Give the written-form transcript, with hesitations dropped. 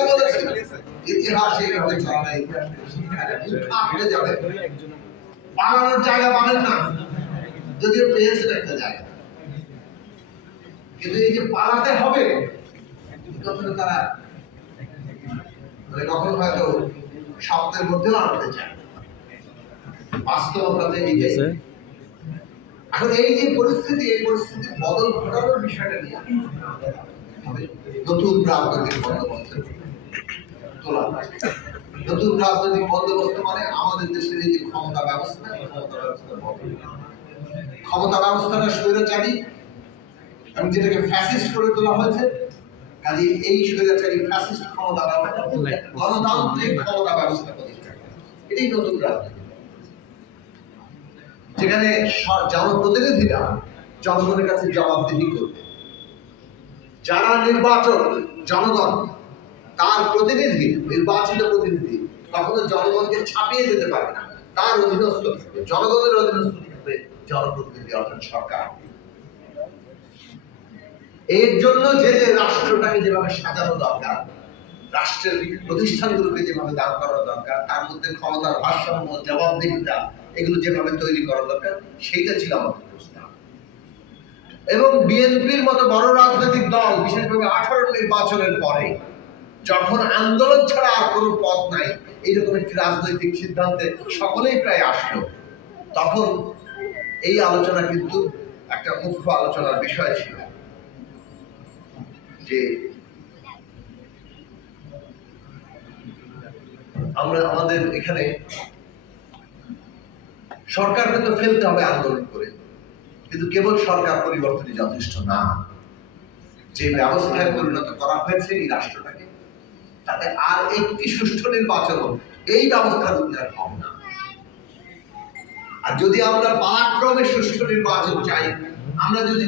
আগেও বলেছি ইতিহাস এইভাবে চলে, আঁকড়ে যাবে, পালানোর জায়গা পাবেন না। যদিও পেয়েছেন একটা জায়গা, কিন্তু এই যে পালাতে হবে কথাটা তারা কখন হয়তো শব্দের মধ্যেও আনতে চায়, বাস্তবতাতে এটাই। এখন এই যে পরিস্থিতি, এই পরিস্থিতির বদল ঘটানোর বিষয়টা নিয়ে নতুন রাজনৈতিক বন্দোবস্ত তোলা। নতুন রাজনৈতিক বন্দোবস্ত মানে আমাদের দেশের এই যে ক্ষমতা ব্যবস্থা, ক্ষমতা ব্যবস্থাটা স্বৈরাচারী এবং যেটাকে ফ্যাসিস্ট করে তোলা হয়েছে। কাজে এই স্বৈরাচারী ফ্যাসিস্ট ক্ষমতা ব্যবস্থা গণতান্ত্রিক ক্ষমতা ব্যবস্থা প্রতিষ্ঠা, এটাই নতুন রাজনীতি, যেখানে জনপ্রতিনিধিরা জনগণের কাছে জবাবদিহি করবে। যারা নির্বাচক জনগণ, তার প্রতিনিধি, নির্বাচিত প্রতিনিধি কখনো জনগণকে ছাপিয়ে যেতে পারে না, তার অধীনস্থ থাকবে, জনগণের অধীনস্থ থাকবে জনপ্রতিনিধি অর্থাৎ সরকার। এর জন্য যে রাষ্ট্রটাকে যেভাবে সাজানো দরকার, রাষ্ট্রের প্রতিষ্ঠানগুলোকে যেভাবে দাঁড় করানো দরকার, তার মধ্যে ক্ষমতার ভারসাম্য, জবাবদিহিতা, এগুলো যেভাবে তৈরি করা দরকার, সেইটা ছিল আমাদের প্রস্তাব। এবং বিএনপির মতো বড় রাজনৈতিক দল বিশেষভাবে 18 নির্বাচনের পরে যখন আন্দোলন ছাড়া আর কোনো পথ নাই, এইরকম একটি রাজনৈতিক সিদ্ধান্তে সকলেই প্রায় আসলো, তখন এই আলোচনা কিন্তু একটা মুখ্য আলোচনার বিষয় ছিল যে আমরা আমাদের এখানে সরকারকে তো ফেলতে হবে আন্দোলন করে, কিন্তু কেবল সরকার পরিবর্তনই যথেষ্ট না। যে ব্যবস্থায় পরিণত করা হয়েছে এই রাষ্ট্রটাকে, তাতে আর একটি সুষ্ঠু নির্বাচন এই ব্যবস্থার উন্নয়ন হবে না। আর যদি আমরা পালাক্রমে সুষ্ঠু নির্বাচন চাই, আমরা যদি